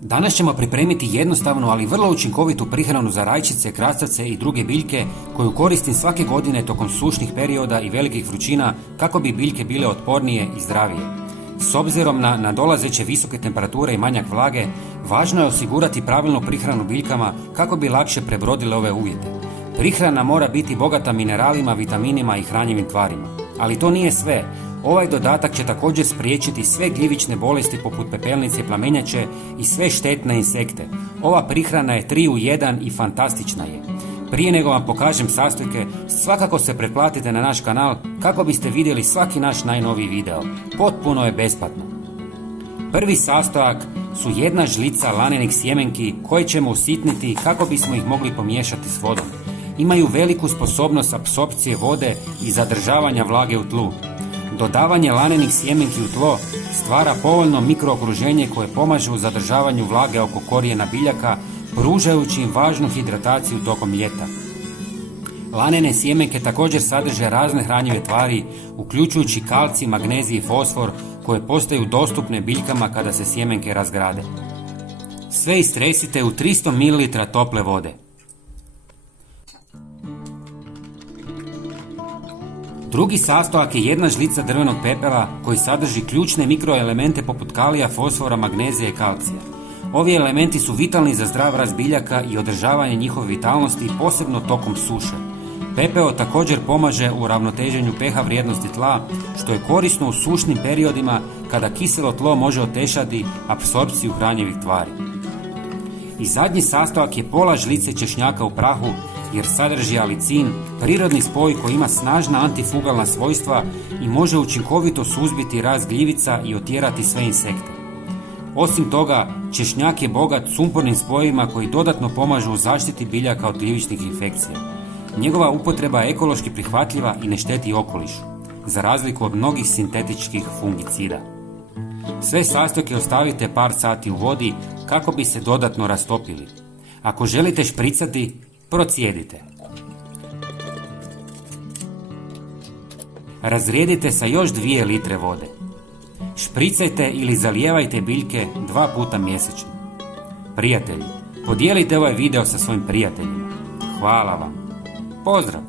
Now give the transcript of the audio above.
Danas ćemo pripremiti jednostavnu, ali vrlo učinkovitu prihranu za rajčice, krastavce i druge biljke koju koristim svake godine tokom sušnih perioda i velikih vrućina kako bi biljke bile otpornije i zdravije. S obzirom na nadolazeće visoke temperature i manjak vlage, važno je osigurati pravilnu prihranu biljkama kako bi lakše prebrodile ove uvjete. Prihrana mora biti bogata mineralima, vitaminima i hranjivim tvarima. Ali to nije sve. Ovaj dodatak će također spriječiti sve gljivične bolesti poput pepelnice i plamenjače i sve štetne insekte. Ova prihrana je 3 u 1 i fantastična je. Prije nego vam pokažem sastojke, svakako se pretplatite na naš kanal kako biste vidjeli svaki naš najnoviji video. Potpuno je besplatno. Prvi sastojak su 1 žlica lanenih sjemenki koje ćemo usitniti kako bismo ih mogli pomiješati s vodom. Imaju veliku sposobnost apsorpcije vode i zadržavanja vlage u tlu. Dodavanje lanenih sjemenki u tlo stvara povoljno mikrookruženje koje pomaže u zadržavanju vlage oko korijena biljaka, pružajući im važnu hidrataciju tokom ljeta. Lanene sjemenke također sadrže razne hranjive tvari, uključujući kalcij, magnezij i fosfor, koje postaju dostupne biljkama kada se sjemenke razgrade. Sve istresite u 300 ml tople vode. Drugi sastojak je 1 žlica drvenog pepela koji sadrži ključne mikroelemente poput kalija, fosfora, magnezija i kalcija. Ovi elementi su vitalni za zdrav rast biljaka i održavanje njihove vitalnosti, posebno tokom suše. Pepeo također pomaže u ravnoteženju pH vrijednosti tla, što je korisno u sušnim periodima kada kiselo tlo može otežati apsorpciju hranjivih tvari. I zadnji sastojak je pola žlice češnjaka u prahu, jer sadrži alicin, prirodni spoj koji ima snažna antifugalna svojstva i može učinkovito suzbiti rast gljivica i otjerati sve insekte. Osim toga, češnjak je bogat sumpornim spojevima koji dodatno pomažu u zaštiti biljaka od gljivičnih infekcija. Njegova upotreba je ekološki prihvatljiva i ne šteti okolišu, za razliku od mnogih sintetičkih fungicida. Sve sastojke ostavite par sati u vodi kako bi se dodatno rastopili. Ako želite špricati, procijedite. Razrijedite sa još 2 litre vode. Špricajte ili zalijevajte biljke 2 puta mjesečno. Prijatelji, podijelite ovaj video sa svojim prijateljima. Hvala vam. Pozdrav!